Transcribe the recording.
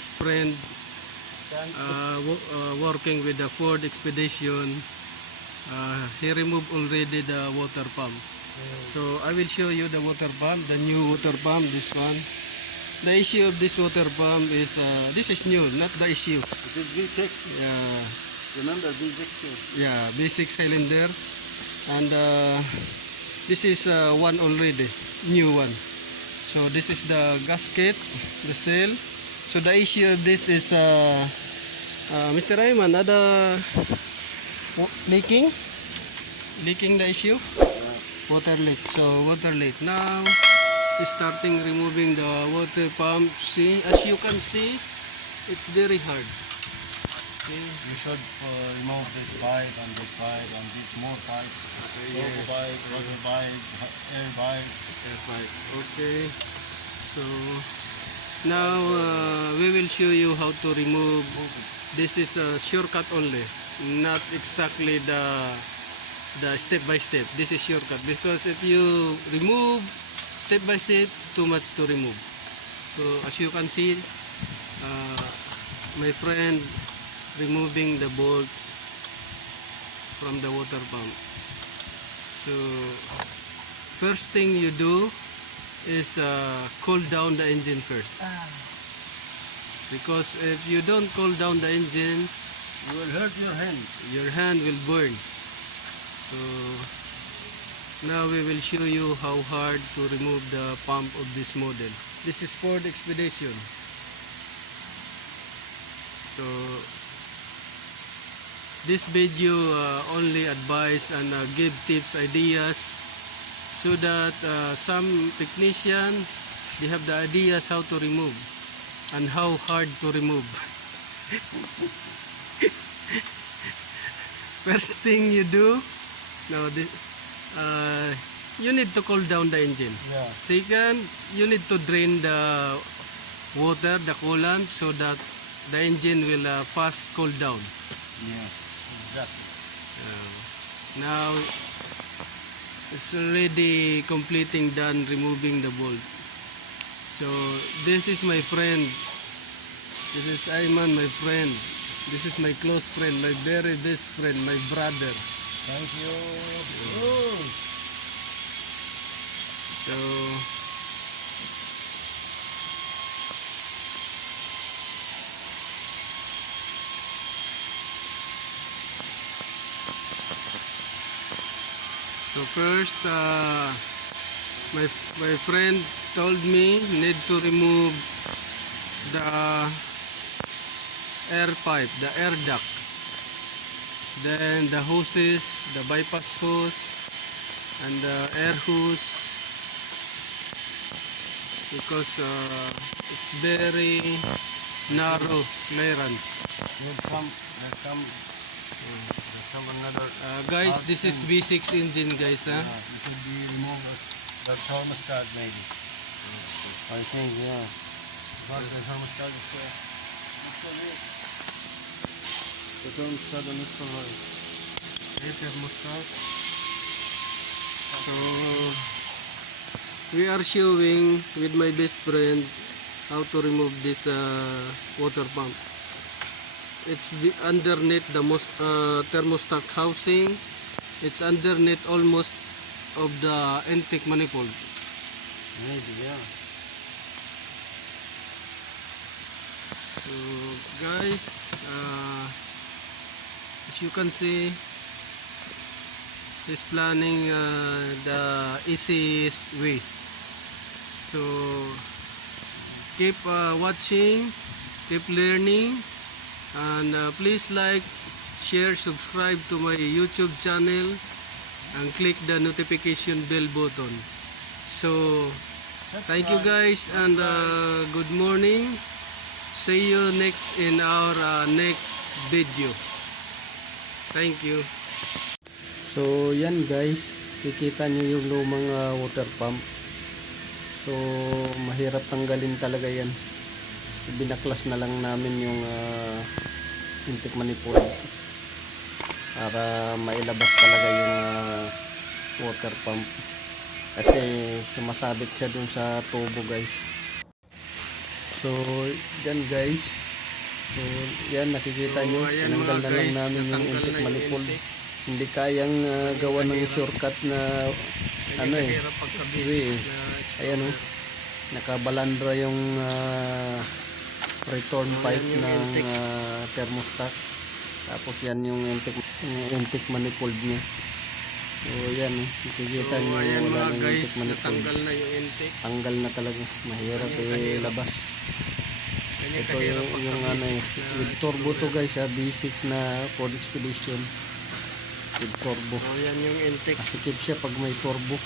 best friend working with the Ford Expedition. He removed already the water pump. So I will show you the water pump, the new water pump, this one. The issue of this water pump is, this is new, not the issue. It is V6. Yeah. Remember V6? Yeah, basic cylinder. And this is one already, new one. So this is the gasket, the cell. So the issue of this is, Mr. Ayman, ada leaking the issue. Water leak. So water leak. Now starting removing the water pump. See, as you can see, it's very hard. Okay. You should remove this pipe and these more pipes. Okay, yes. Pipe, water pipe, air pipe. Okay. So now we will show you how to remove. This is a shortcut only, not exactly the step by step. This is shortcut because if you remove step by step, too much to remove. So as you can see, my friend removing the bolt from the water pump. So first thing you do is cool down the engine first, because if you don't cool down the engine, You will hurt your hand. your hand will burn. So now we will show you how hard to remove the pump of this model. This is Ford Expedition. So this video only advise and give tips, ideas, so that some technician, they have the ideas how to remove and how hard to remove. First thing you do, now you need to cool down the engine. Yeah. Second, you need to drain the water, the coolant, so that the engine will fast cool down. Yeah. Exactly. Now it's already completing, done removing the bolt. So this is my friend. This is Ayman, my friend. This is my close friend, my very best friend, my brother. Thank you. So first, my friend told me need to remove the air pipe, the air duct, then the hoses, the bypass hose, and the air hose, because it's very narrow clearance. With some another. Guys, this is V6 engine, guys. You should be remove the thermostat maybe. I think, yeah. But the thermostat is the thermostat on this one. Thermostat. So we are showing with my best friend how to remove this water pump. It's underneath the thermostat housing. It's underneath almost of the intake manifold. Maybe, yeah. So guys, as you can see, he's planning the easiest way. So keep watching, keep learning, and please like, share, subscribe to my YouTube channel, and click the notification bell button. So thank you guys, and good morning. See you next in our next video. Thank you. So yan guys, kikita nyo yung lumang water pump. So mahirap tanggalin talaga yan. So, binaklas na lang namin yung intake manifold para mailabas talaga yung water pump, kasi sumasabit siya dun sa tubo guys. So, yan guys. So, yan nakikita nyo. ayan Tinanggal mga na lang guys, namin yung natanggal intake na yung manifold. intake. Hindi kayang gawa ng shortcut na ano eh. Mahirap pagka-basic Way, na ayan oh. Nakabalandra yung return pipe yung ng intake. thermostat. Tapos yan yung intake manifold niya. So yan oh. Nakikita So nyo ayan wala mga ng guys, intake manifold. natanggal na yung intake. Tanggal na talaga. Mahirap Ganyan labas. Ganyan Ito kahirap yung ano eh, pagka-basic na with turbo to explorer. guys, V6 na Ford Expedition with turbo. So yan yung intake. Masikip siya pag may turbo.